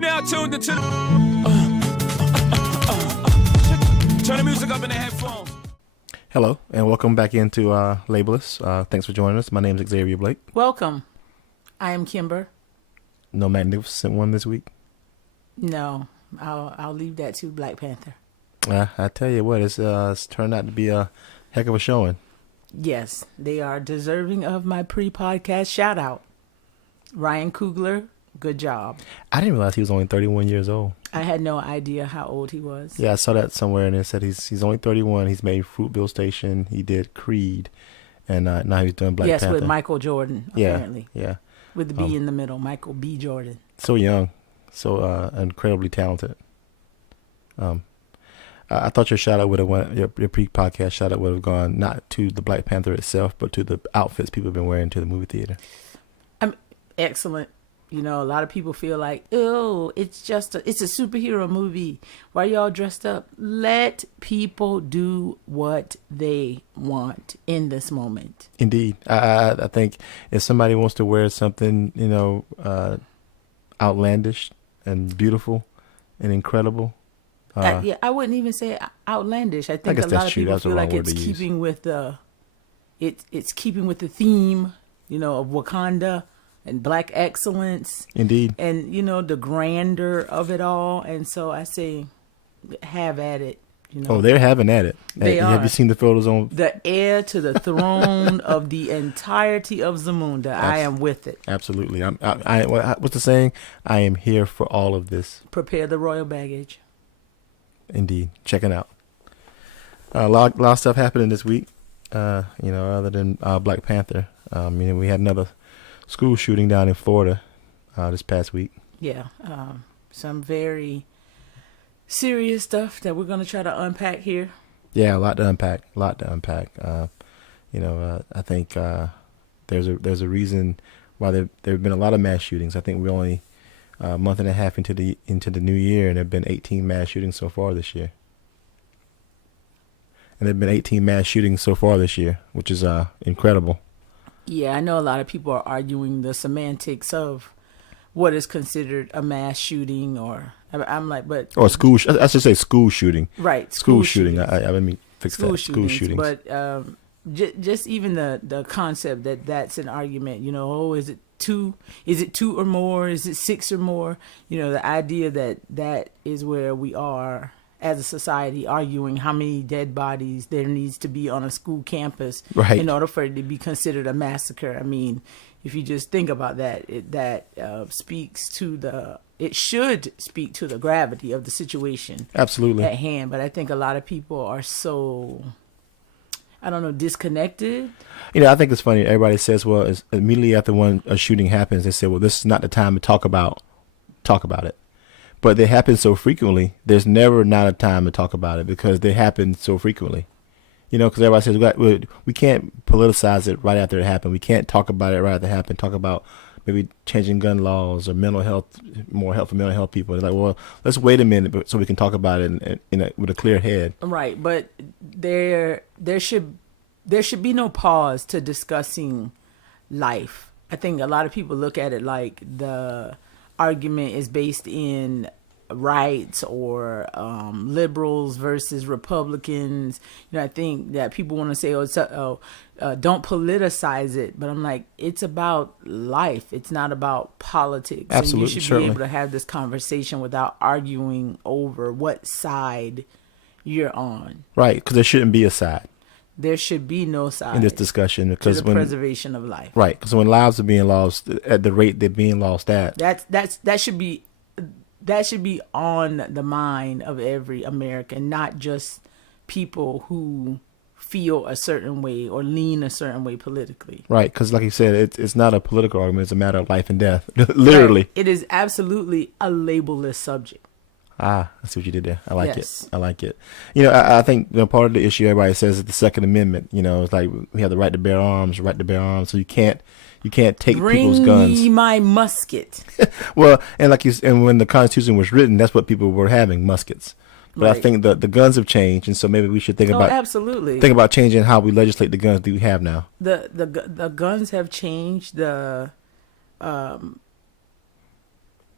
Now tuned into the... Turn the music up in the headphones. Hello, and welcome back into Labelless. Thanks for joining us. My name is Xavier Blake. Welcome. I am Kimber. No magnificent one this week? No, I'll leave that to Black Panther. I tell you what, it's turned out to be a heck of a showing. Yes, they are deserving of my pre-podcast shout-out. Ryan Coogler, good job. I didn't realize he was only 31 years old. I had no idea how old he was. Yeah, I saw that somewhere, and it said he's only 31. He's made Fruitville Station. He did Creed, and now he's doing Black Panther. Yes, with Michael Jordan, apparently. Yeah. With the B in the middle, Michael B. Jordan. So young, so incredibly talented. I thought your shout out would have went, your pre-podcast shout out would have gone not to the Black Panther itself, but to the outfits people have been wearing to the movie theater. Excellent. You know, a lot of people feel like, oh, it's a superhero movie. Why are y'all dressed up? Let people do what they want in this moment. Indeed. I think if somebody wants to wear something, outlandish and beautiful and incredible. I wouldn't even say outlandish. I think a lot of people feel like it's keeping with it's keeping with the theme, of Wakanda and Black excellence. Indeed. And, the grandeur of it all. And so I say, have at it. Oh, they're having at it. They are. Have you seen the photos on? The heir to the throne of the entirety of Zamunda. I am with it. Absolutely. What's the saying? I am here for all of this. Prepare the royal baggage. Indeed. Check it out. A lot of stuff happening this week, other than Black Panther. We had another school shooting down in Florida this past week. Yeah. Some very serious stuff that we're going to try to unpack here. Yeah, a lot to unpack. I think there's a reason why there have been a lot of mass shootings. I think we're only a month and a half into the new year, and there have been 18 mass shootings so far this year. Which is incredible. Yeah, I know a lot of people are arguing the semantics of what is considered a mass shooting, or I'm like, but or school. I should say school shooting. Right, school shooting. I mean, fix school that. School shootings. But just even the concept that's an argument. Is it two? Is it two or more? Is it six or more? The idea that is where we are as a society, arguing how many dead bodies there needs to be on a school campus in order for it to be considered a massacre. I mean, if you just think about that, it should speak to the gravity of the situation absolutely at hand. But I think a lot of people are so, disconnected. I think it's funny. Everybody says, well, it's immediately after a shooting happens, they say, well, this is not the time to talk about it. But they happen so frequently, there's never not a time to talk about it because they happen so frequently. Because everybody says, we can't politicize it right after it happened. We can't talk about it right after it happened. Talk about maybe changing gun laws or mental health, more help for mental health people. They're like, well, let's wait a minute so we can talk about it with a clear head. Right, but there should be no pause to discussing life. I think a lot of people look at it like the argument is based in rights or liberals versus Republicans. I think that people want to say, don't politicize it. But I'm like, it's about life. It's not about politics. Absolutely, and you should be able to have this conversation without arguing over what side you're on. Right, because there shouldn't be a side. There should be no side in this discussion because preservation of life. Right, because when lives are being lost at the rate they're being lost at, that should be on the mind of every American, not just people who feel a certain way or lean a certain way politically. Right, because like you said, it's not a political argument; it's a matter of life and death, literally. Right. It is absolutely a labelless subject. I see what you did there. I like yes. it. I like it. I think part of the issue everybody says is the Second Amendment. It's like we have the right to bear arms, so you can't take people's guns. Bring me my musket. Well, and when the Constitution was written, that's what people were having, muskets. But right. I think the guns have changed, and so maybe we should think about changing how we legislate the guns that we have now. The guns have changed.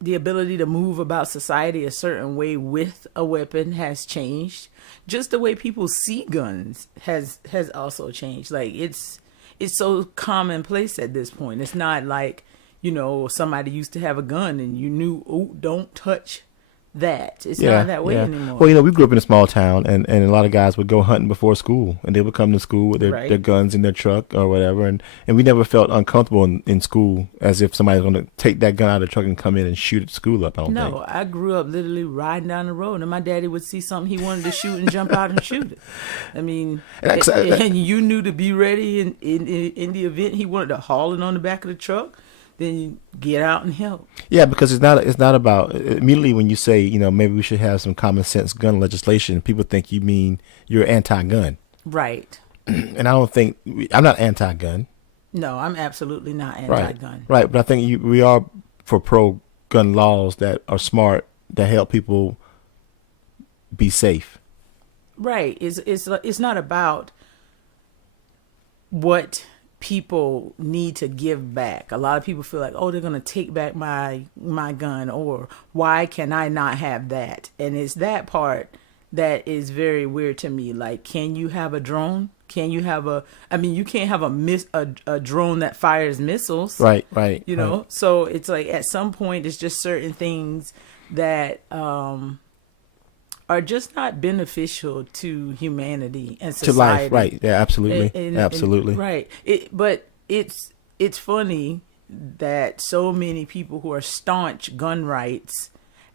the ability to move about society a certain way with a weapon has changed. Just the way people see guns has also changed. Like it's so commonplace at this point. It's not like, somebody used to have a gun and you knew, oh, don't touch that. It's not that way anymore. Well, we grew up in a small town, and a lot of guys would go hunting before school, and they would come to school with their guns in their truck or whatever, and we never felt uncomfortable in school as if somebody's going to take that gun out of the truck and come in and shoot school up. I don't think. No, I grew up literally riding down the road, and my daddy would see something he wanted to shoot and jump out and shoot it. I mean, and you knew to be ready in the event he wanted to haul it on the back of the truck. Then you get out and help. Yeah, because it's not about immediately when you say, maybe we should have some common sense gun legislation, people think you mean you're anti-gun. Right. And I don't think I'm not anti-gun. No, I'm absolutely not anti-gun. Right, but I think we are for pro-gun laws that are smart, that help people be safe. Right. It's not about what people need to give back. A lot of people feel like, oh, they're going to take back my gun, or why can I not have that? And it's that part that is very weird to me. Like, can you have a drone? Can you have you can't have a drone that fires missiles. Right. So it's like at some point it's just certain things that are just not beneficial to humanity and society. To life, right? Yeah, absolutely, absolutely. Right. But it's funny that so many people who are staunch gun rights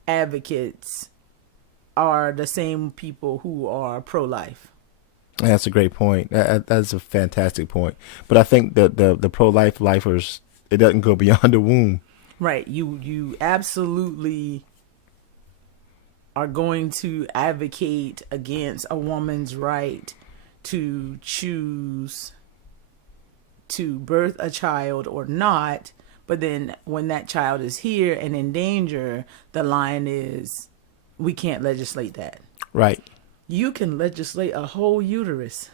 advocates are the same people who are pro-life. That's a great point. That's a fantastic point. But I think that the pro-life lifers, it doesn't go beyond the womb. Right. You absolutely are going to advocate against a woman's right to choose to birth a child or not, but then when that child is here and in danger, the line is, we can't legislate that. Right. You can legislate a whole uterus.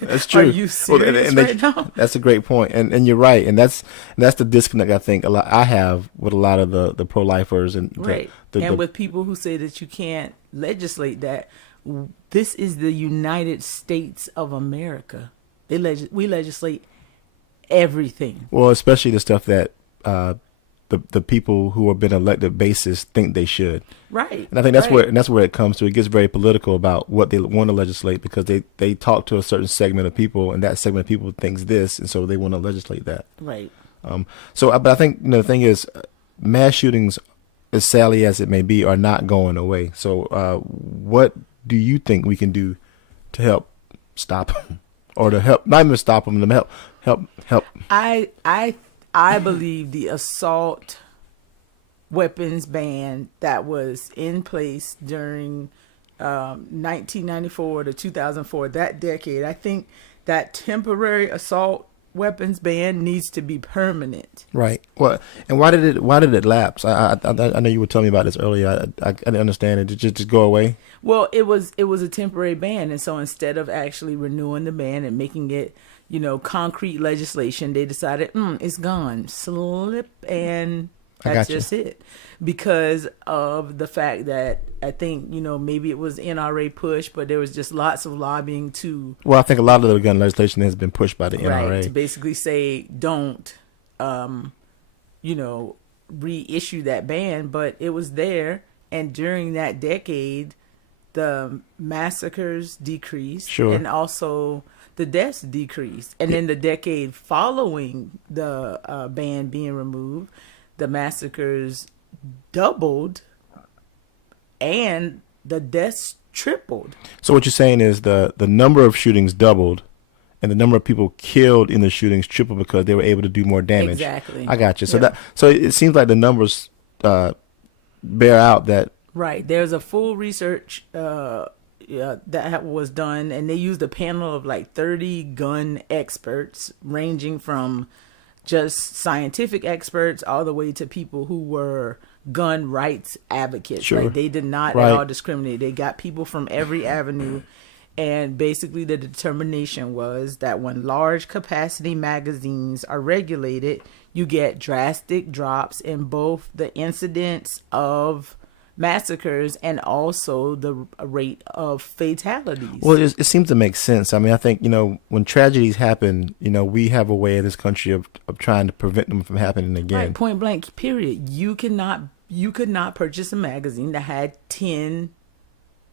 That's true. Are you serious right now? That's a great point, and you're right, and that's the disconnect I think I have with a lot of the pro-lifers and with people who say that you can't legislate that. This is the United States of America. We legislate everything. Well, especially the stuff that the people who have been elected basis think they should. Right. And I think that's where it comes to. It gets very political about what they want to legislate, because they talk to a certain segment of people, and that segment of people thinks this, and so they want to legislate that. Right. But I think the thing is, mass shootings, as sadly as it may be, are not going away. So what do you think we can do to help stop them, or to help not even stop them, to help? I believe the assault weapons ban that was in place during 1994 to 2004, that decade, I think that temporary assault weapons ban needs to be permanent. Right. Well, and why did it lapse? I know you were telling me about this earlier. I didn't understand it. Did it just go away? Well, it was a temporary ban, and so instead of actually renewing the ban and making it, concrete legislation, they decided, it's gone. Slip, and that's just it. Because of the fact that I think, maybe it was NRA push, but there was just lots of lobbying to... Well, I think a lot of the gun legislation has been pushed by the NRA. Right, to basically say, don't, reissue that ban, but it was there. And during that decade, the massacres decreased. Sure. And also the deaths decreased. And then the decade following the ban being removed, the massacres doubled and the deaths tripled. So what you're saying is the number of shootings doubled and the number of people killed in the shootings tripled because they were able to do more damage. Exactly. I got you. So so it seems like the numbers bear out that. Right. There's a full research that was done, and they used a panel of like 30 gun experts, ranging from just scientific experts all the way to people who were gun rights advocates. Sure. Like, they did not at all discriminate. They got people from every avenue, And basically the determination was that when large capacity magazines are regulated, you get drastic drops in both the incidence of massacres and also the rate of fatalities. Well, it seems to make sense. I mean, I think, when tragedies happen, we have a way in this country of trying to prevent them from happening again. Right, point blank, period. You could not purchase a magazine that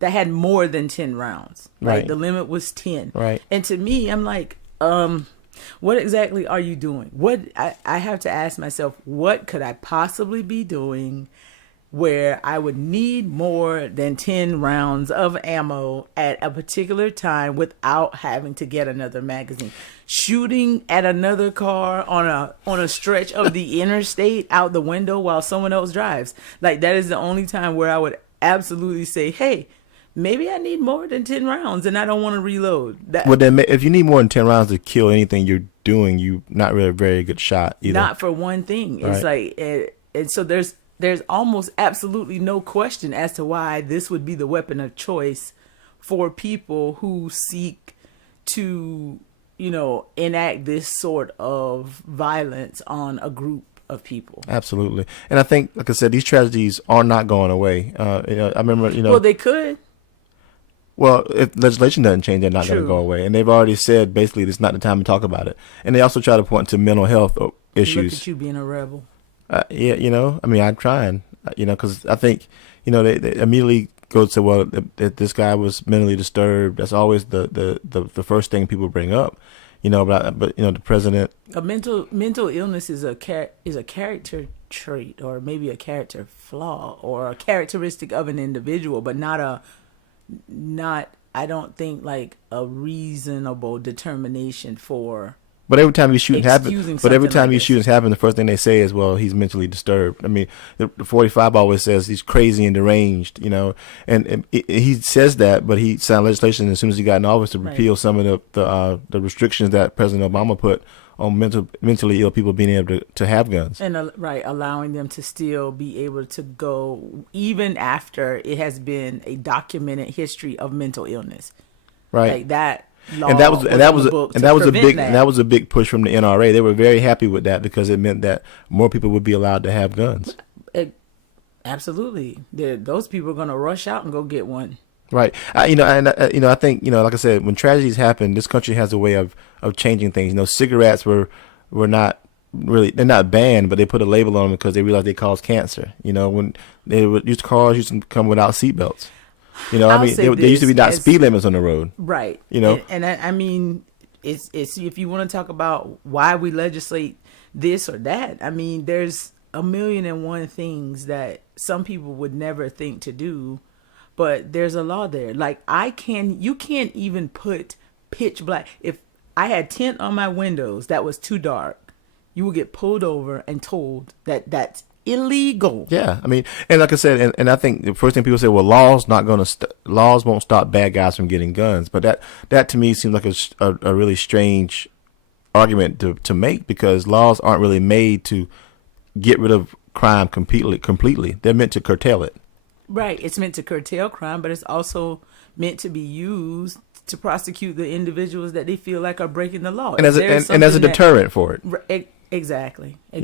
had more than 10 rounds. Right. The limit was 10. Right. And to me, I'm like, what exactly are you doing? I have to ask myself, what could I possibly be doing where I would need more than 10 rounds of ammo at a particular time without having to get another magazine? Shooting at another car on a stretch of the interstate out the window while someone else drives. Like, that is the only time where I would absolutely say, hey, maybe I need more than 10 rounds and I don't want to reload. Well, then if you need more than 10 rounds to kill anything you're doing, you're not really a very good shot either. Not for one thing. It's right. like, and so there's almost absolutely no question as to why this would be the weapon of choice for people who seek to, enact this sort of violence on a group of people. Absolutely. And I think, like I said, these tragedies are not going away. I remember, Well, they could. Well, if legislation doesn't change, they're not going to True. go away. And they've already said, basically, it's not the time to talk about it. And they also try to point to mental health issues. Look at you being a rebel. Yeah, I mean, I'm trying, because I think, they immediately go to, well, if this guy was mentally disturbed. That's always the first thing people bring up, but the president. A mental illness is a character trait, or maybe a character flaw, or a characteristic of an individual, but not I don't think like a reasonable determination for. But every time you shoot happen, the first thing they say is, well, he's mentally disturbed. I mean, the 45 always says he's crazy and deranged, and he says that, but he signed legislation as soon as he got in office to repeal some of the restrictions that President Obama put on mentally ill people being able to have guns. And allowing them to still be able to go even after it has been a documented history of mental illness. Right. Like that. And that was a big push from the NRA. They were very happy with that because it meant that more people would be allowed to have guns. Absolutely, those people are going to rush out and go get one. Right. I think like I said, when tragedies happen, this country has a way of changing things. Cigarettes were not really, they're not banned, but they put a label on them because they realized they cause cancer. When cars used to come without seatbelts. There used to be not speed limits on the road. Right. And I mean, it's if you want to talk about why we legislate this or that, I mean, there's a million and one things that some people would never think to do, but there's a law there. Like you can't even put pitch black. If I had tint on my windows that was too dark, you would get pulled over and told that that's illegal. Yeah, I mean, and like I said, and I think the first thing people say, well, laws won't stop bad guys from getting guns, but that to me seems like a really strange argument to make, because laws aren't really made to get rid of crime completely. They're meant to curtail it. Right, it's meant to curtail crime, but it's also meant to be used to prosecute the individuals that they feel like are breaking the law. And as a deterrent for it. Exactly. I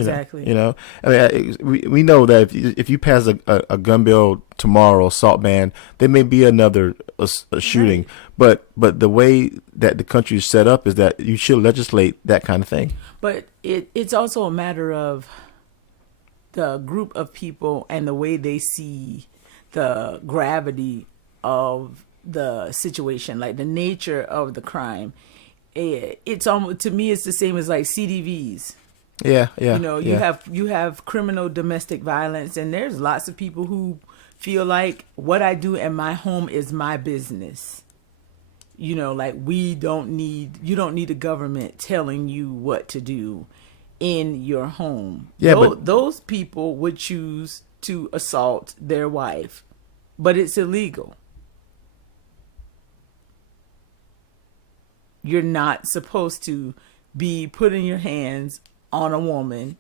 mean, we know that if you pass a gun bill tomorrow, assault ban, there may be another a shooting, right. but the way that the country is set up is that you should legislate that kind of thing. But it's also a matter of the group of people and the way they see the gravity of the situation, like the nature of the crime. It's almost, to me, it's the same as like CDVs. Yeah. You have criminal domestic violence, and there's lots of people who feel like what I do in my home is my business. Like you don't need the government telling you what to do in your home. Yeah, but those people would choose to assault their wife, but it's illegal. You're not supposed to be putting your hands on a woman.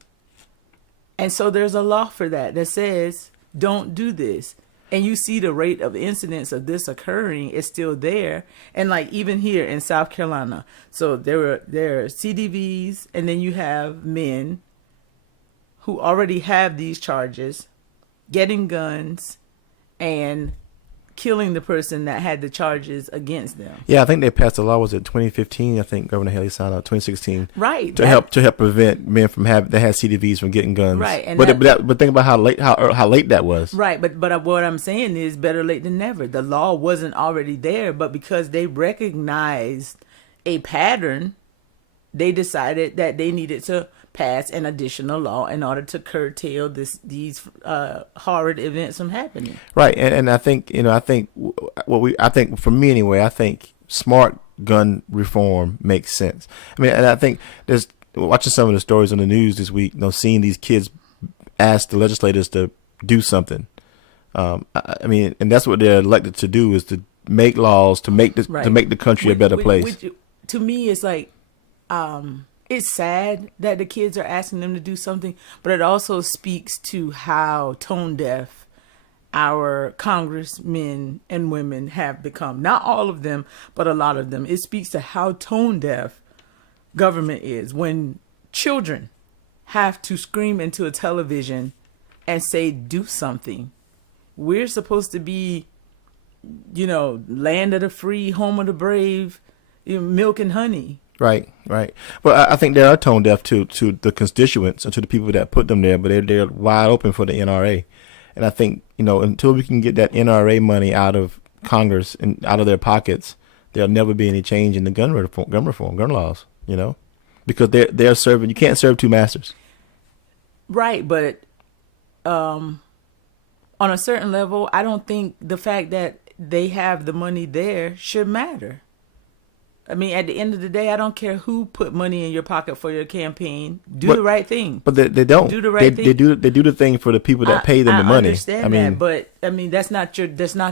And so there's a law for that says, don't do this. And you see the rate of incidents of this occurring is still there. And like even here in South Carolina, so there are CDVs, and then you have men who already have these charges, getting guns and killing the person that had the charges against them. Yeah, I think they passed a law. Was it 2015? I think Governor Haley signed out 2016. Right. To help prevent men from that had CDVs from getting guns. Right. And but think about how late that was. Right. But what I'm saying is better late than never. The law wasn't already there, but because they recognized a pattern, they decided that they needed to pass an additional law in order to curtail these horrid events from happening. Right, and I think I think for me anyway, I think smart gun reform makes sense. I mean, and I think there's watching some of the stories on the news this week, seeing these kids ask the legislators to do something. I mean, and that's what they're elected to do, is to make laws to make the country a better place. Which, to me, it's like. It's sad that the kids are asking them to do something, but it also speaks to how tone deaf our congressmen and women have become. Not all of them, but a lot of them. It speaks to how tone deaf government is when children have to scream into a television and say, do something. We're supposed to be, land of the free, home of the brave, milk and honey. Right. But I think they are tone deaf to the constituents and to the people that put them there, but they're wide open for the NRA. And I think, until we can get that NRA money out of Congress and out of their pockets, there'll never be any change in the gun laws, because they're serving. You can't serve two masters. Right. But on a certain level, I don't think the fact that they have the money there should matter. I mean, at the end of the day, I don't care who put money in your pocket for your campaign. Do the right thing. But they don't. Do the right thing. They do the thing for the people that pay them the money. I understand that, but I mean, that's not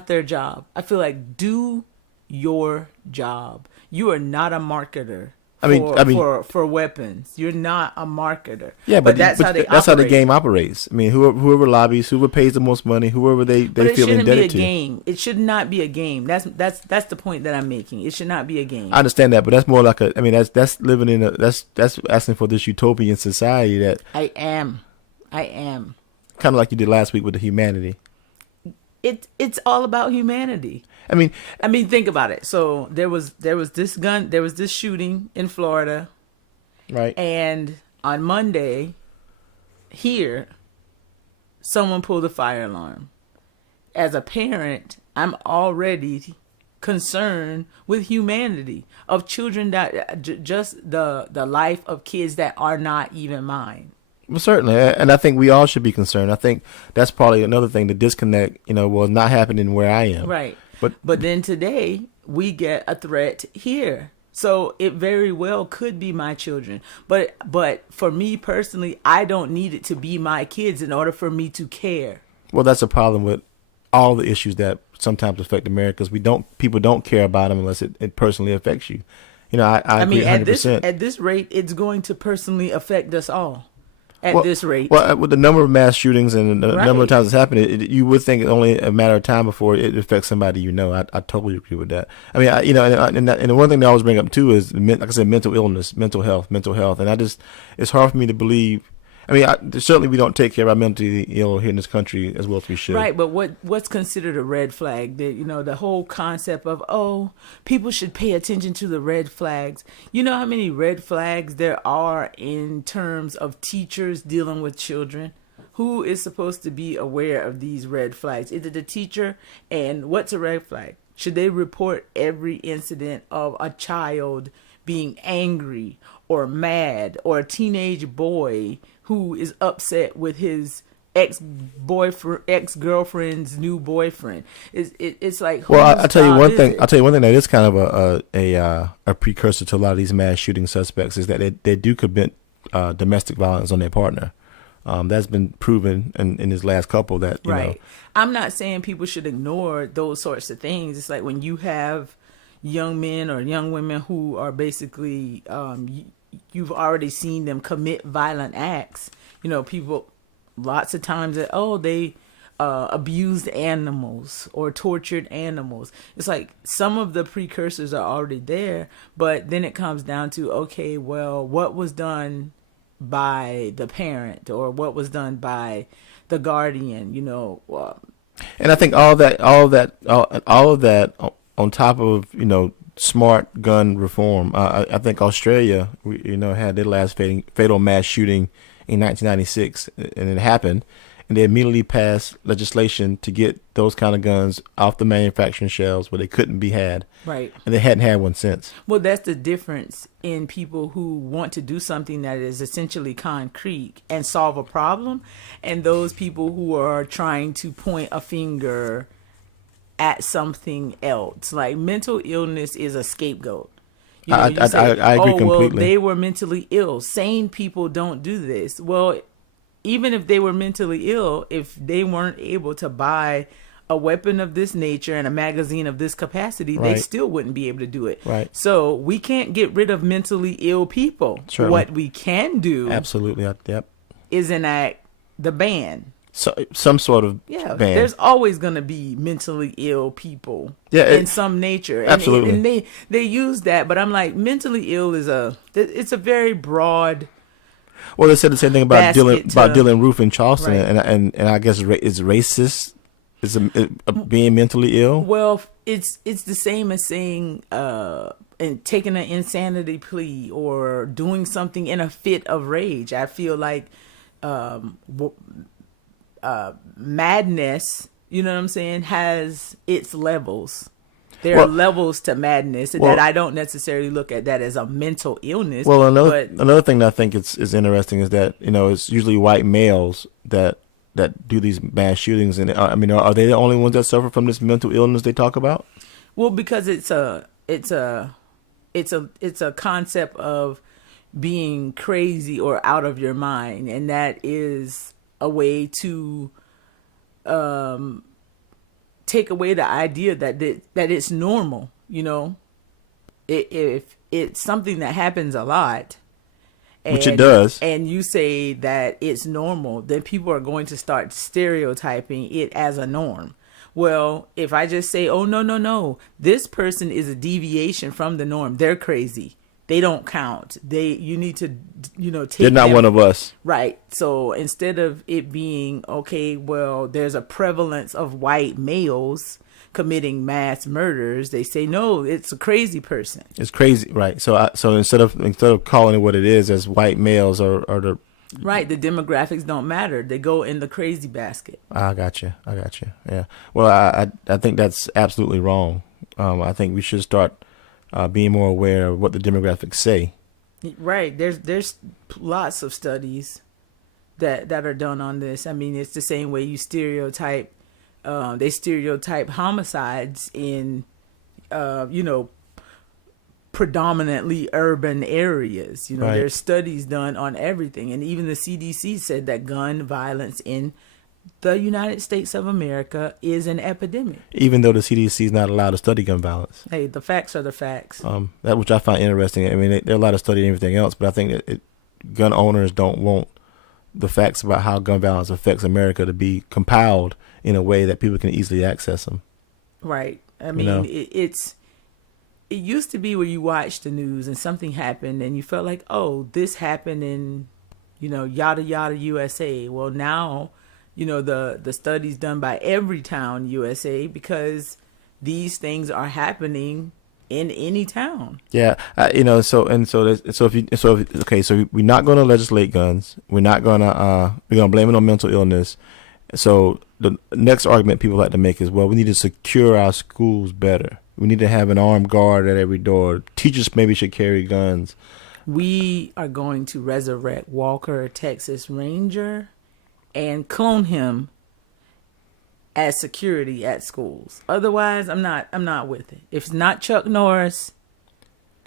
their job. I feel like do your job. You are not a marketer. For weapons, you're not a marketer. Yeah, but that's how the game operates. I mean, whoever lobbies, whoever pays the most money, whoever they feel indebted to. It shouldn't be a game. It should not be a game. That's the point that I'm making. It should not be a game. I understand that, but that's more like that's living in that's asking for this utopian society that I am. Kind of like you did last week with the humanity. It's all about humanity. I mean, think about it. So there was this shooting in Florida, right? And on Monday, here, someone pulled a fire alarm. As a parent, I'm already concerned with humanity of children that just the life of kids that are not even mine. Well, certainly, and I think we all should be concerned. I think that's probably another thing. The disconnect, was not happening where I am. Right. But then today we get a threat here, so it very well could be my children. But for me personally, I don't need it to be my kids in order for me to care. Well, that's a problem with all the issues that sometimes affect America. Because people don't care about them unless it personally affects you. I agree 100%. At this rate, it's going to personally affect us all. This rate. Well, with the number of mass shootings and the number of times it's happening, you would think it's only a matter of time before it affects somebody. I totally agree with that. I mean, and the one thing they always bring up too is, like I said, mental illness, mental health, and it's hard for me to believe. I mean, certainly we don't take care of our mentally ill here in this country as well as we should. Right, but what's considered a red flag? The whole concept of, people should pay attention to the red flags. You know how many red flags there are in terms of teachers dealing with children? Who is supposed to be aware of these red flags? Is it the teacher? And what's a red flag? Should they report every incident of a child being angry or mad, or a teenage boy who is upset with his ex-girlfriend's new boyfriend? It's like, well, I'll tell you one thing that is kind of a precursor to a lot of these mass shooting suspects is that they do commit domestic violence on their partner. That's been proven in this last couple that you know. I'm not saying people should ignore those sorts of things. It's like when you have young men or young women who are basically you've already seen them commit violent acts. People lots of times that abused animals or tortured animals. It's like some of the precursors are already there, but then it comes down to, okay, well, what was done by the parent or what was done by the guardian, And I think all of that on top of, smart gun reform. I think Australia, had their last fatal mass shooting in 1996, and it happened, and they immediately passed legislation to get those kind of guns off the manufacturing shelves where they couldn't be had. Right. And they hadn't had one since. Well, that's the difference in people who want to do something that is essentially concrete and solve a problem, and those people who are trying to point a finger at something else. Like mental illness is a scapegoat. I agree completely. Well, they were mentally ill. Sane people don't do this. Well, even if they were mentally ill, if they weren't able to buy a weapon of this nature and a magazine of this capacity, Right. they still wouldn't be able to do it. Right. So we can't get rid of mentally ill people. Certainly. What we can do Absolutely. Yep. is enact the ban. So, some sort of Yeah, ban. there's always going to be mentally ill people Yeah, in some nature. absolutely. And they use that, but I'm like, mentally ill it's a very broad. Well, they said the same thing about basket Dylan Roof in Charleston, Right. and I guess it's racist. Is being mentally ill? Well, it's the same as saying and taking an insanity plea or doing something in a fit of rage. I feel like madness, you know what I'm saying, has its levels. There are levels to madness that I don't necessarily look at that as a mental illness. Well, another thing that I think is interesting is that it's usually white males that do these mass shootings, and are they the only ones that suffer from this mental illness they talk about? Well, because it's a concept of being crazy or out of your mind, and that is a way to take away the idea that it's normal. If it's something that happens a lot, Which it does, and you say that it's normal, then people are going to start stereotyping it as a norm. Well, if I just say, oh, no, this person is a deviation from the norm, they're crazy, they don't count, you need to, take they're not them. one of us. Right. So instead of it being, okay, well, there's a prevalence of white males committing mass murders, they say, no, it's a crazy person. It's crazy, right? So instead of calling it what it is, as white males are the right, the demographics don't matter. They go in the crazy basket. I got you. Yeah. Well, I think that's absolutely wrong. I think we should start being more aware of what the demographics say. Right. There's lots of studies that are done on this. I mean, it's the same way you stereotype. They stereotype homicides in, predominantly urban areas. Right. There's studies done on everything. And even the CDC said that gun violence in the United States of America is an epidemic. Even though the CDC is not allowed to study gun violence. Hey, the facts are the facts. That which I find interesting. I mean, they're allowed to study everything else, but I think that gun owners don't want the facts about how gun violence affects America to be compiled in a way that people can easily access them. Right. I mean, it used to be where you watched the news and something happened and you felt like, oh, this happened in, yada, yada, USA. Well, now, the studies done by Everytown, USA, because these things are happening in any town. Yeah. So we're not going to legislate guns. We're going to blame it on mental illness. So the next argument people like to make is, well, we need to secure our schools better. We need to have an armed guard at every door. Teachers maybe should carry guns. We are going to resurrect Walker, Texas Ranger, and clone him as security at schools. Otherwise, I'm not with it. If it's not Chuck Norris,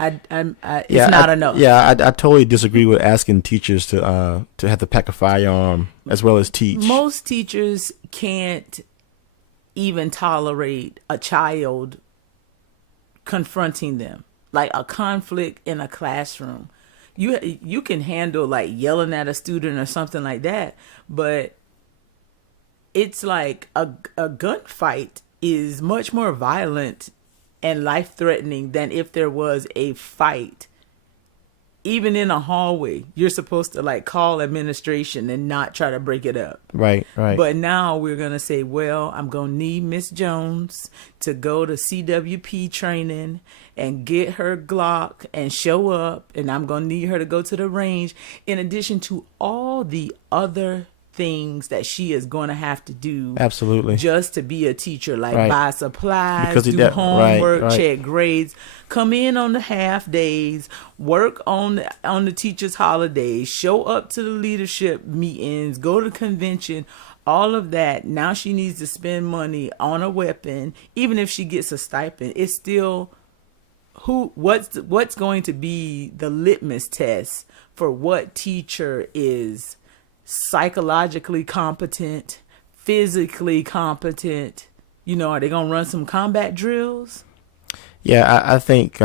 it's not enough. Yeah, I totally disagree with asking teachers to have to pack a firearm as well as teach. Most teachers can't even tolerate a child confronting them, like a conflict in a classroom. You can handle like yelling at a student or something like that, but it's like a gunfight is much more violent and life threatening than if there was a fight. Even in a hallway, you're supposed to like call administration and not try to break it up. Right. But now we're going to say, well, I'm going to need Miss Jones to go to CWP training and get her Glock and show up. And I'm going to need her to go to the range in addition to all the other things that she is going to have to do. Absolutely. Just to be a teacher, like Right. buy supplies, Because do homework, check grades, come in on the half days, work on the teachers' holidays, show up to the leadership meetings, go to convention, all of that. Now she needs to spend money on a weapon. Even if she gets a stipend, it's still what's going to be the litmus test for what teacher is psychologically competent, physically competent. You know, are they gonna run some combat drills? Yeah, I think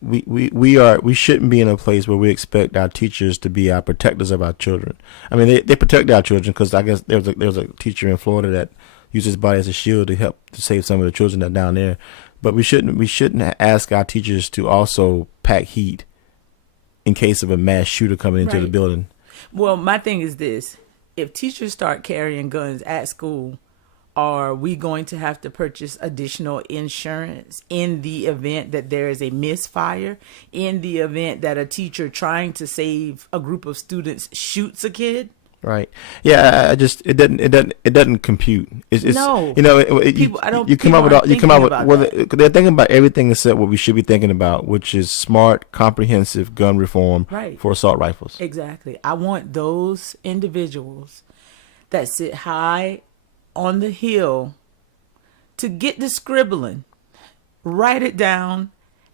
we shouldn't be in a place where we expect our teachers to be our protectors of our children. I mean, they protect our children because I guess there was a teacher in Florida that used his body as a shield to help to save some of the children that are down there. But we shouldn't ask our teachers to also pack heat in case of a mass shooter coming into the building. Well, my thing is this. If teachers start carrying guns at school, are we going to have to purchase additional insurance in the event that there is a misfire, in the event that a teacher trying to save a group of students shoots a kid? Right. Yeah. It doesn't compute. It's no. You know, you come up with they're thinking about everything except what we should be thinking about, which is smart, comprehensive gun reform for assault rifles. Exactly. I want those individuals that sit high on the hill to get the scribbling, write it down,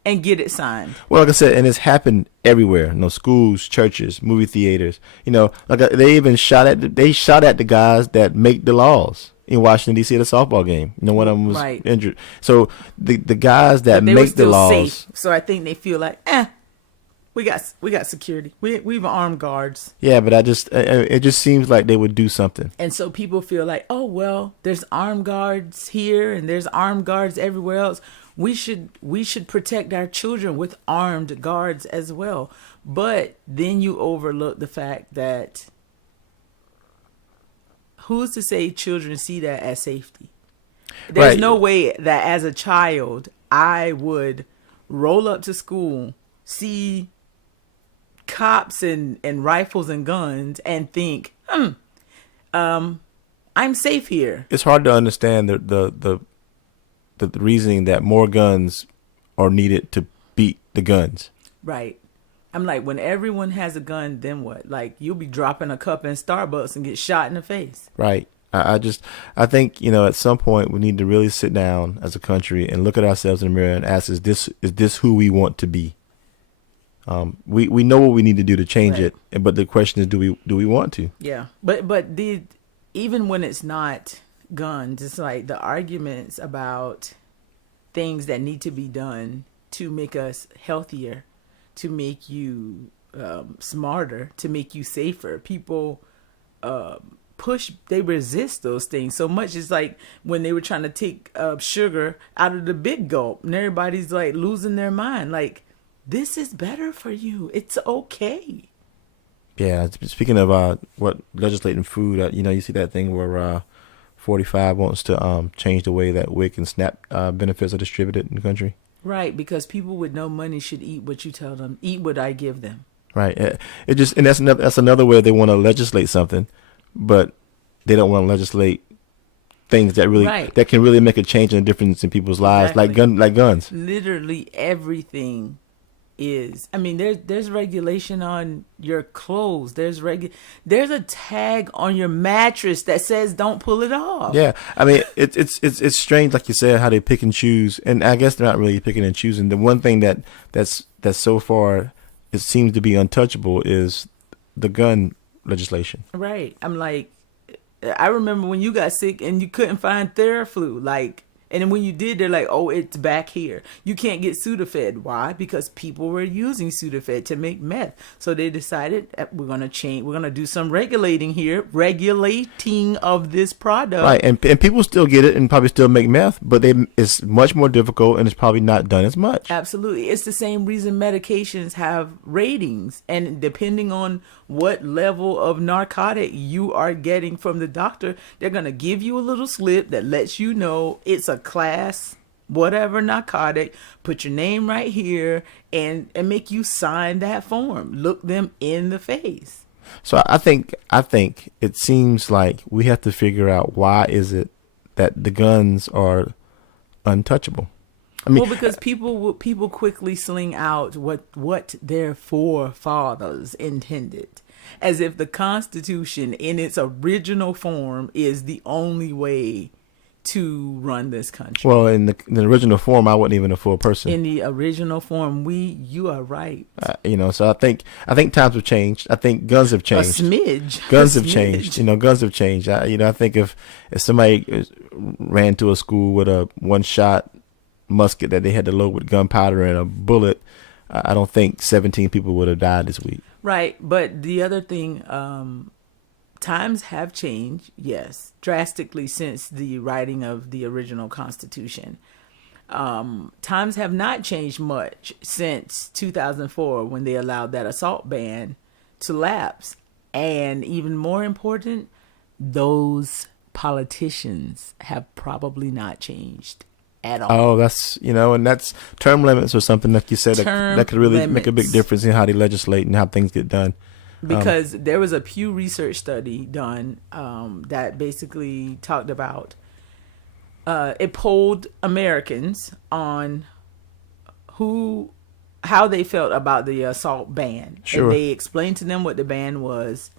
and get it signed. Well, like I said, and it's happened everywhere. You know, schools, churches, movie theaters. You know, like they even shot at the guys that make the laws in Washington D.C. at a softball game. You know, one of them was injured. So the guys that make the laws, safe. So I think they feel like, we got security. We've armed guards. Yeah, but it just seems like they would do something. And so people feel like, oh well, there's armed guards here and there's armed guards everywhere else. We should protect our children with armed guards as well. But then you overlook the fact that who's to say children see that as safety? There's no way that as a child I would roll up to school, see cops and rifles and guns and think, I'm safe here. It's hard to understand the reasoning that more guns are needed to beat the guns. Right. I'm like, when everyone has a gun, then what? Like, you'll be dropping a cup in Starbucks and get shot in the face. Right. I think, you know, at some point we need to really sit down as a country and look at ourselves in the mirror and ask, is this who we want to be? We know what we need to do to change it, but the question is, do we want to? Yeah. But even when it's not guns, it's like the arguments about things that need to be done to make us healthier, to make you smarter, to make you safer. People they resist those things so much. It's like when they were trying to take sugar out of the big gulp, and everybody's like losing their mind. Like, this is better for you. It's okay. Yeah. Speaking of what legislating food, you know, you see that thing where 45 wants to change the way that WIC and SNAP benefits are distributed in the country. Right, because people with no money should eat what you tell them. Eat what I give them. Right. And that's another way they want to legislate something, but they don't want to legislate things that really that can really make a change and a difference in people's lives, like guns. Literally everything is. I mean, there's regulation on your clothes. There's a tag on your mattress that says don't pull it off. Yeah, I mean, it's strange, like you said, how they pick and choose, and I guess they're not really picking and choosing. The one thing that's so far it seems to be untouchable is the gun legislation. Right. I'm like, I remember when you got sick and you couldn't find Theraflu. Like, And then when you did, they're like, oh, it's back here. You can't get Sudafed. Why? Because people were using Sudafed to make meth. So they decided we're going to change. We're going to do some regulating of this product. Right. And people still get it and probably still make meth, but it's much more difficult and it's probably not done as much. Absolutely. It's the same reason medications have ratings. And depending on what level of narcotic you are getting from the doctor, they're going to give you a little slip that lets you know it's a class whatever narcotic, put your name right here and make you sign that form. Look them in the face. So I think it seems like we have to figure out why is it that the guns are untouchable. I mean, well, because people quickly sling out what their forefathers intended, as if the Constitution in its original form is the only way to run this country. Well, in the original form, I wasn't even a full person. In the original form, you are right. So I think times have changed. I think guns have changed. A smidge. Guns have changed. Guns have changed. I think if somebody ran to a school with a one-shot musket that they had to load with gunpowder and a bullet, I don't think 17 people would have died this week. Right, but the other thing, times have changed, yes, drastically since the writing of the original Constitution. Times have not changed much since 2004 when they allowed that assault ban to lapse. And even more important, those politicians have probably not changed at all. Oh, that's, and that's term limits or something like you said that could really make a big difference in how they legislate and how things get done. Because there was a Pew Research study done that basically talked about, it polled Americans on how they felt about the assault ban. Sure. And they explained to them what the ban was.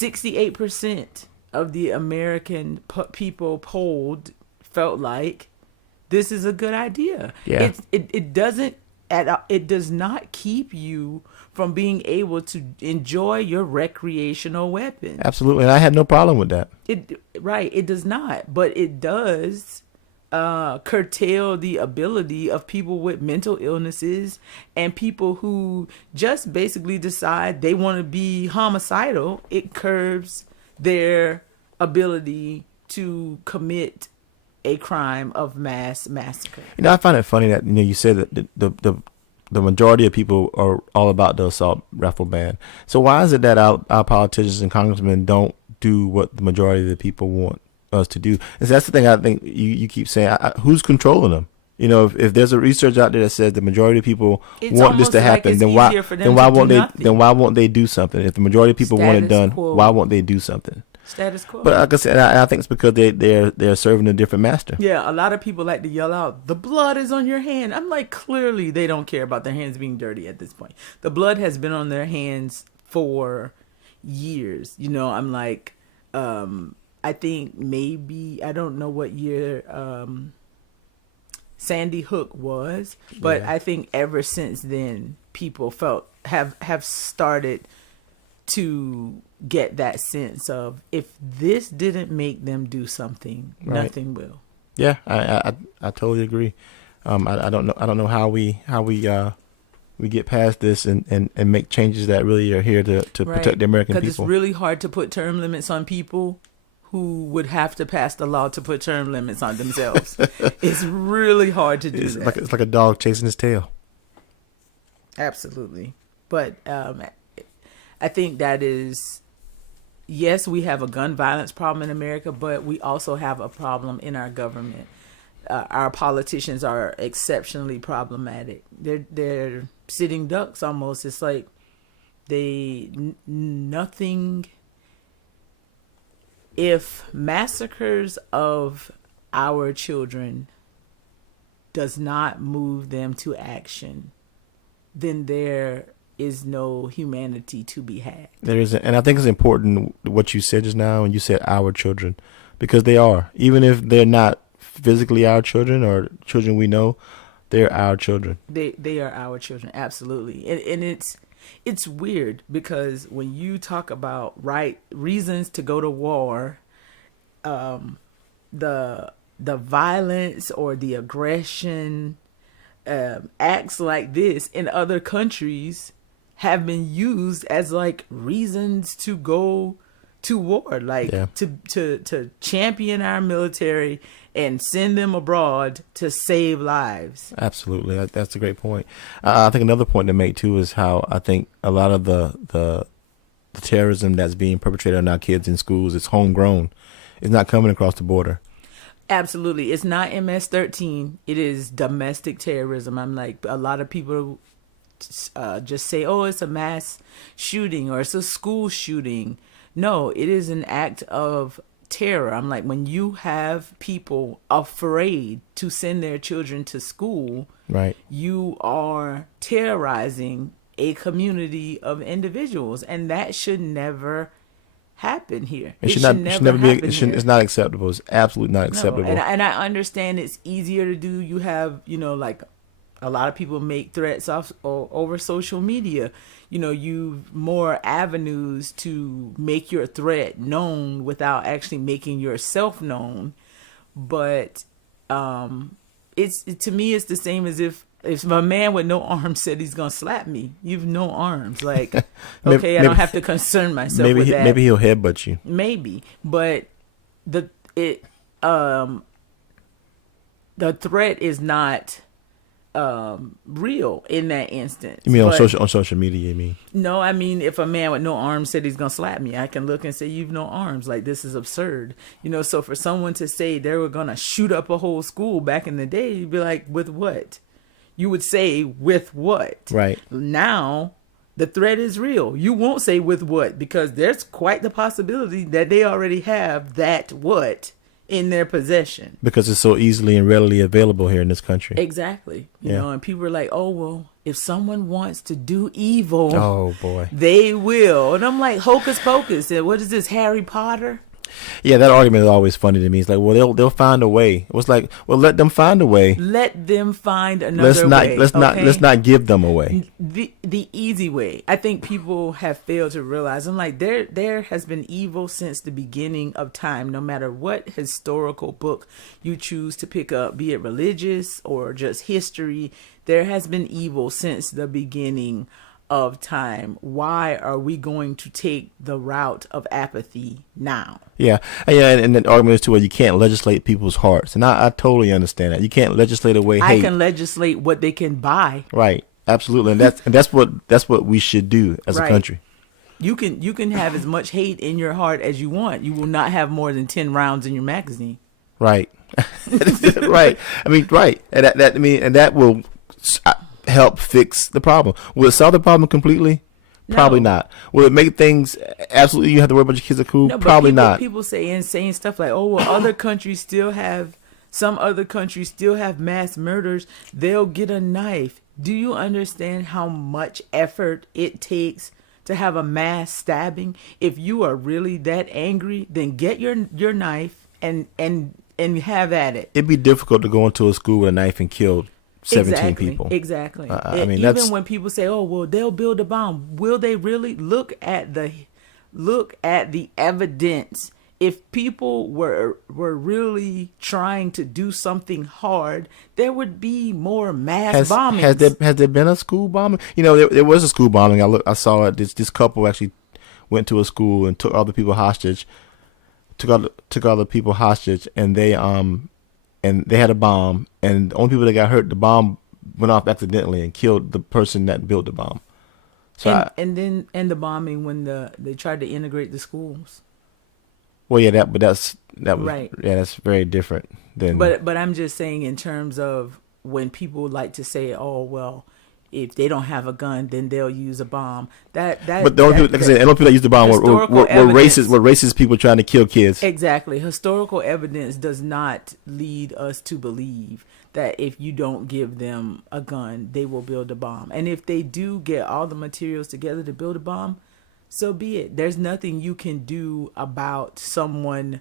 68% of the American people polled felt like this is a good idea. Yeah. It does not keep you from being able to enjoy your recreational weapon. Absolutely. And I had no problem with that. It does not. But it does curtail the ability of people with mental illnesses and people who just basically decide they want to be homicidal. It curbs their ability to commit a crime of mass massacre. I find it funny that you said that the majority of people are all about the assault rifle ban. So why is it that our politicians and congressmen don't do what the majority of the people want us to do? And so that's the thing I think you keep saying. Who's controlling them? If there's a research out there that says the majority of people want this to happen, then why won't they do something? If the majority of people want it done, why won't they do something? Status quo. But like I said, I think it's because they're serving a different master. Yeah, a lot of people like to yell out, "The blood is on your hand." I'm like, clearly they don't care about their hands being dirty at this point. The blood has been on their hands for years. I'm like, I think maybe, I don't know what year Sandy Hook was, but yeah. I think ever since then people have started to get that sense of, if this didn't make them do something, right, nothing will. Yeah, I totally agree. I don't know how we get past this and make changes that really are here to right, protect the American people. Because it's really hard to put term limits on people who would have to pass the law to put term limits on themselves. It's really hard to do that. It's like a dog chasing his tail. Absolutely. But I think that is, yes, we have a gun violence problem in America, but we also have a problem in our government. Our politicians are exceptionally problematic. They're sitting ducks almost. It's like nothing. If massacres of our children does not move them to action, then there is no humanity to be had. There isn't. And I think it's important what you said just now, and you said our children, because they are. Even if they're not physically our children or children we know, they're our children. They are our children, absolutely. And it's weird because when you talk about reasons to go to war, the the violence or the aggression, acts like this in other countries have been used as like reasons to go to war, like to champion our military and send them abroad to save lives. Absolutely. That's a great point. I think another point to make too is how I think a lot of the terrorism that's being perpetrated on our kids in schools is homegrown. It's not coming across the border. Absolutely. It's not MS-13. It is domestic terrorism. I'm like, a lot of people just say, oh, it's a mass shooting or it's a school shooting. No, it is an act of terror. I'm like, when you have people afraid to send their children to school, right, you are terrorizing a community of individuals, and that should never happen here. It should never be. It's not acceptable. It's absolutely not acceptable. No, and I understand it's easier to do. You have, like a lot of people make threats over social media. You've more avenues to make your threat known without actually making yourself known. But to me, it's the same as if a man with no arms said he's gonna slap me. You've no arms. Like, okay, I don't have to concern myself with that. Maybe he'll headbutt you. Maybe, but the threat is not real in that instance. You mean on social media? You mean? No, I mean if a man with no arms said he's gonna slap me, I can look and say you've no arms. Like, this is absurd. So for someone to say they were gonna shoot up a whole school back in the day, you'd be like, with what? You would say, with what? Right. Now, the threat is real. You won't say with what, because there's quite the possibility that they already have that what in their possession. Because it's so easily and readily available here in this country. Exactly. And people are like, oh, well, if someone wants to do evil, oh boy, they will. And I'm like, hocus pocus. What is this, Harry Potter? Yeah, that argument is always funny to me. It's like, well, they'll find a way. It was like, well, let them find a way. Let them find another way. Let's not give them a way. The easy way. I think people have failed to realize. I'm like, there has been evil since the beginning of time. No matter what historical book you choose to pick up, be it religious or just history, there has been evil since the beginning of time. Why are we going to take the route of apathy now? Yeah, and the argument is too, well, you can't legislate people's hearts, and I totally understand that. You can't legislate away hate. I can legislate what they can buy. Right, absolutely, and that's what we should do as a country. You can have as much hate in your heart as you want. You will not have more than 10 rounds in your magazine. Right, right. I mean, right, and that will help fix the problem. Will it solve the problem completely? Probably not. Will it make things absolutely you have to worry about your kids at school? No, Probably not. People say insane stuff like, oh, well, some other countries still have mass murders. They'll get a knife. Do you understand how much effort it takes to have a mass stabbing? If you are really that angry, then get your knife and have at it. It'd be difficult to go into a school with a knife and kill 17 people. Exactly. Even when people say, "Oh, well, they'll build a bomb," will they really? Look at the evidence. If people were really trying to do something hard, there would be more mass bombings. Has there been a school bombing? There was a school bombing. I saw it. This couple actually went to a school and took all the people hostage. Took all the people hostage, and they had a bomb, and the only people that got hurt, the bomb went off accidentally and killed the person that built the bomb. So and the bombing when they tried to integrate the schools. Well, yeah, that was right. Yeah, that's very different than. But I'm just saying in terms of when people like to say, oh well, if they don't have a gun, then they'll use a bomb. But the only people, like I said, the only people that use the bomb were racist people trying to kill kids. Exactly. Historical evidence does not lead us to believe that if you don't give them a gun, they will build a bomb. And if they do get all the materials together to build a bomb, so be it. There's nothing you can do about someone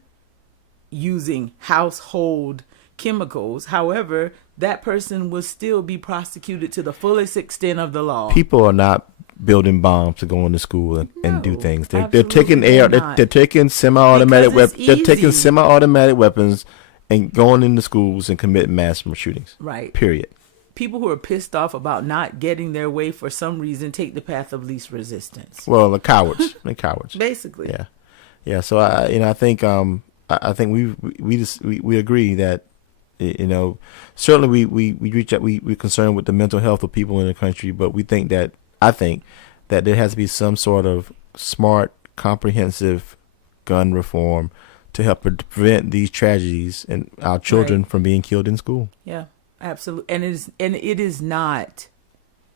using household chemicals. However, that person will still be prosecuted to the fullest extent of the law. People are not building bombs to go into school and do things. They're taking they're taking semi-automatic weapons and going into schools and committing mass shootings. Right. Period. People who are pissed off about not getting their way for some reason take the path of least resistance. Well, the cowards. They're cowards. Basically. Yeah. Yeah. So I think we agree that, certainly we're concerned with the mental health of people in the country, but I think that there has to be some sort of smart, comprehensive gun reform to help prevent these tragedies and our children from being killed in school. Yeah, absolutely. And it is not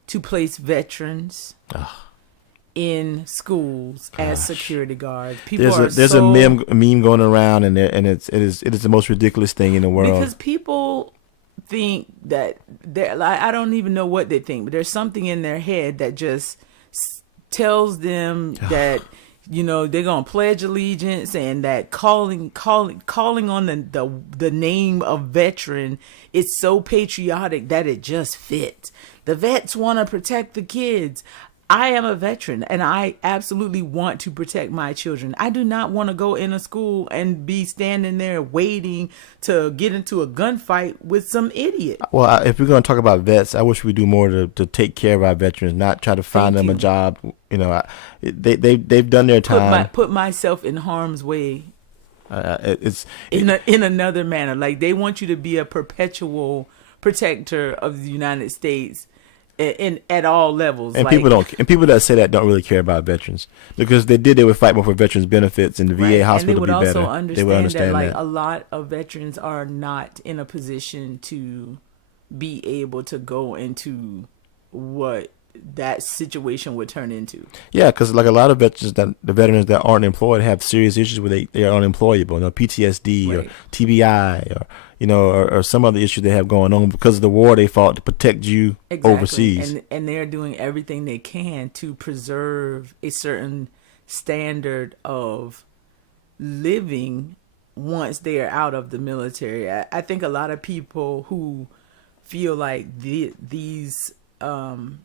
to place veterans in schools as security guards. There's a meme going around, and it is the most ridiculous thing in the world. Because people think that I don't even know what they think, but there's something in their head that just tells them that they're gonna pledge allegiance, and that calling on the name of veteran is so patriotic that it just fits. The vets want to protect the kids. I am a veteran, and I absolutely want to protect my children. I do not want to go in a school and be standing there waiting to get into a gunfight with some idiot. Well, if we're going to talk about vets, I wish we do more to take care of our veterans, not try to find them a job. They've done their time. Put myself in harm's way. It's in another manner. Like, they want you to be a perpetual protector of the United States. At all levels, and people that say that don't really care about veterans, because they would fight more for veterans benefits, and the VA hospital would be better. They would understand that a lot of veterans are not in a position to be able to go into what that situation would turn into. Yeah, because like a lot of veterans that aren't employed have serious issues where they are unemployable, PTSD or TBI or some other issue they have going on because of the war they fought to protect you overseas. And they're doing everything they can to preserve a certain standard of living once they are out of the military. I think a lot of people who feel like these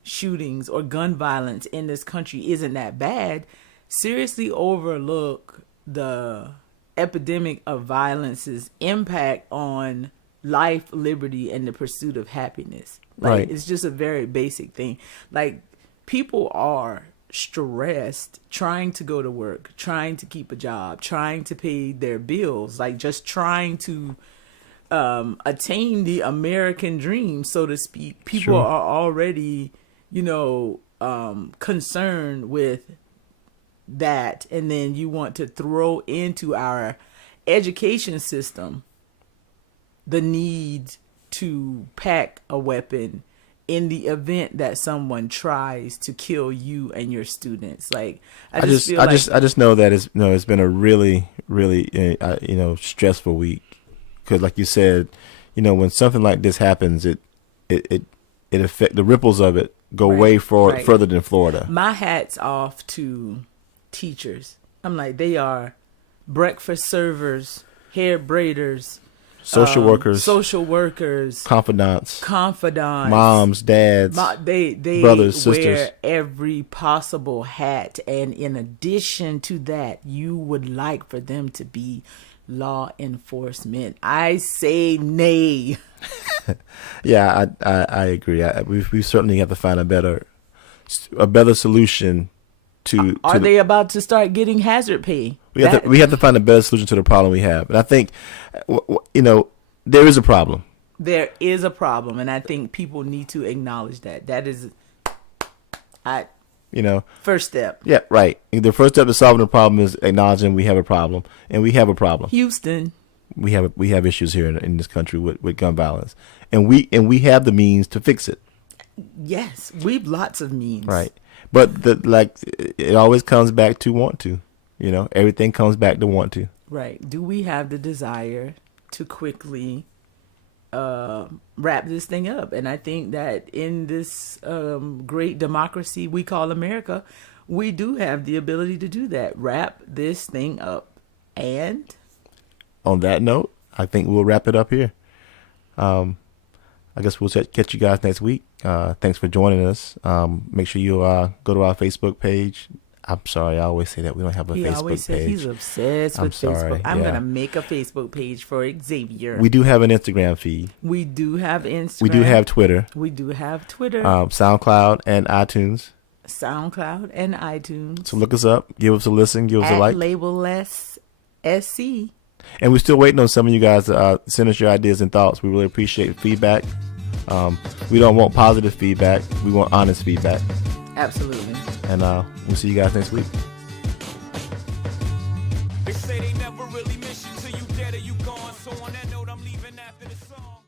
shootings or gun violence in this country isn't that bad seriously overlook the epidemic of violence's impact on life, liberty, and the pursuit of happiness. Right. It's just a very basic thing. Like, people are stressed trying to go to work, trying to keep a job, trying to pay their bills, like just trying to attain the American dream, so to speak. People are already, concerned with that, and then you want to throw into our education system the need to pack a weapon in the event that someone tries to kill you and your students. Like, I just know that it's been a really, really stressful week, because like you said, when something like this happens, it affect the ripples of it go way further than Florida. My hat's off to teachers. I'm like, they are breakfast servers, hair braiders, social workers, confidants, moms, dads, they brothers, wear sisters, every possible hat. And in addition to that, you would like for them to be law enforcement. I say nay. Yeah, I agree. We certainly have to find a better solution to. Are they about to start getting hazard pay? We have to find a better solution to the problem we have, and I think, there is a problem. There is a problem, and I think people need to acknowledge that. That is, first step. Yeah, right. The first step to solving the problem is acknowledging we have a problem, and we have a problem. Houston, we have issues here in this country with gun violence, and we have the means to fix it. Yes, we've lots of means. Right, but it always comes back to want to. Everything comes back to want to. Right. Do we have the desire to quickly wrap this thing up? And I think that in this great democracy we call America, we do have the ability to do that. Wrap this thing up. And on that note, I think we'll wrap it up here. I guess we'll catch you guys next week. Thanks for joining us. Make sure you go to our Facebook page. I'm sorry, I always say that we don't have a He Facebook always says page. he's obsessed I'm with sorry, Facebook. I'm yeah. gonna make a Facebook page for Xavier. We do have an Instagram feed. We do have Instagram. We do have Twitter, We do have Twitter, SoundCloud, and iTunes. SoundCloud, and iTunes. So look us up, give us a listen, give us a like. LABELLESS.SC. And we're still waiting on some of you guys to send us your ideas and thoughts. We really appreciate feedback. We don't want positive feedback. We want honest feedback. Absolutely. And we'll see you guys next week. They say they never really miss you till you dead or you gone. So on that note, I'm leaving after the song.